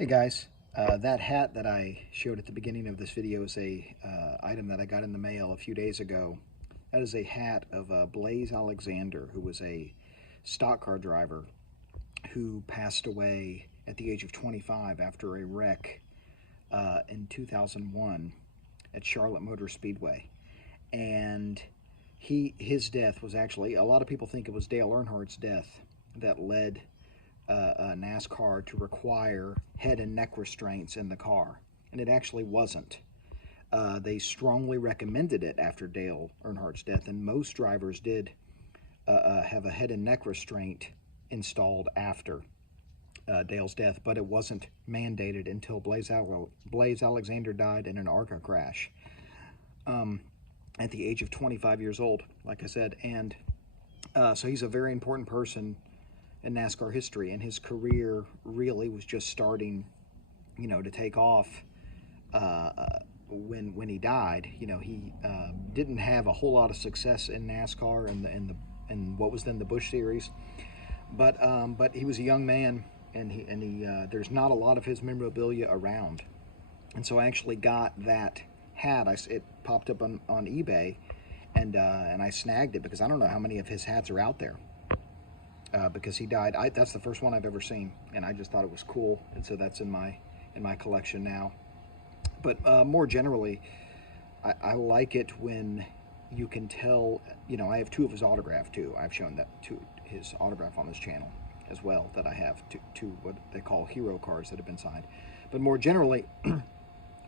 Hey guys, that hat that I showed at the beginning of this video is a item that I got in the mail a few days ago. That is a hat of Blaise Alexander, who was a stock car driver who passed away at the age of 25 after a wreck in 2001 at Charlotte Motor Speedway. And his death was actually, a lot of people think it was Dale Earnhardt's death that led NASCAR to require head and neck restraints in the car, and it actually wasn't. They strongly recommended it after Dale Earnhardt's death, and most drivers did have a head and neck restraint installed after Dale's death, but it wasn't mandated until Blaise Alexander died in an ARCA crash at the age of 25 years old, like I said. And so he's a very important person in NASCAR history, and his career really was just starting, to take off when he died. He didn't have a whole lot of success in NASCAR and what was then the Busch Series, but he was a young man, and he there's not a lot of his memorabilia around, and so I actually got that hat. It popped up on eBay, and I snagged it because I don't know how many of his hats are out there. Because he died. That's the first one I've ever seen, and I just thought it was cool, and so that's in my collection now. But more generally, I like it when you can tell. I have two of his autograph too. I've shown that to his autograph on this channel as well. That I have two what they call hero cards that have been signed. But more generally,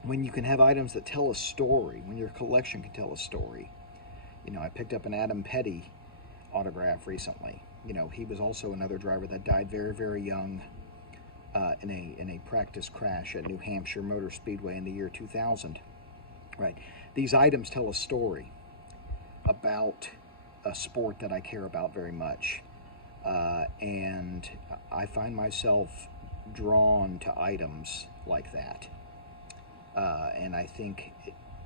when you can have items that tell a story, when your collection can tell a story. I picked up an Adam Petty autograph recently. He was also another driver that died very, very young in a practice crash at New Hampshire Motor Speedway in the year 2000. Right. These items tell a story about a sport that I care about very much, and I find myself drawn to items like that, and I think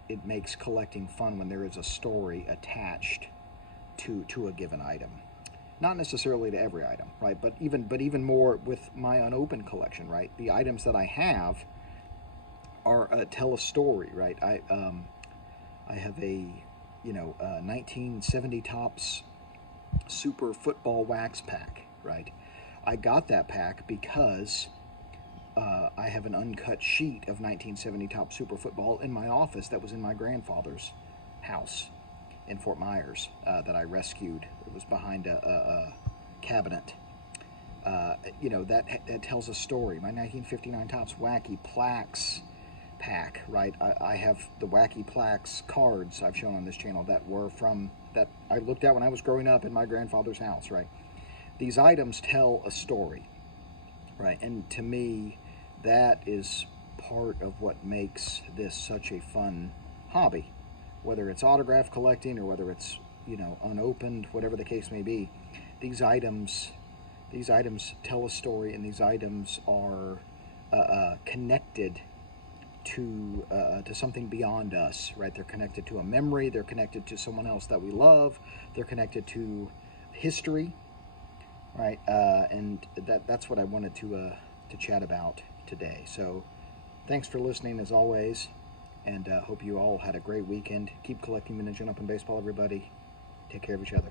it makes collecting fun when there is a story attached to a given item. Not necessarily to every item, right? But even more with my unopened collection, right? The items that I have are tell a story, right? I have a 1970 Topps Super Football Wax Pack, right? I got that pack because I have an uncut sheet of 1970 Topps Super Football in my office that was in my grandfather's house in Fort Myers that I rescued. It was behind a cabinet. That tells a story. My 1959 Topps Wacky Plaques pack, right? I have the Wacky Plaques cards I've shown on this channel that were from, that I looked at when I was growing up in my grandfather's house, right? These items tell a story, right? And to me, that is part of what makes this such a fun hobby. Whether it's autograph collecting or whether it's unopened, whatever the case may be, these items tell a story, and these items are connected to something beyond us, right? They're connected to a memory. They're connected to someone else that we love. They're connected to history, right? And that's what I wanted to chat about today. So, thanks for listening as always. And hope you all had a great weekend. Keep collecting vintage and open baseball, everybody. Take care of each other.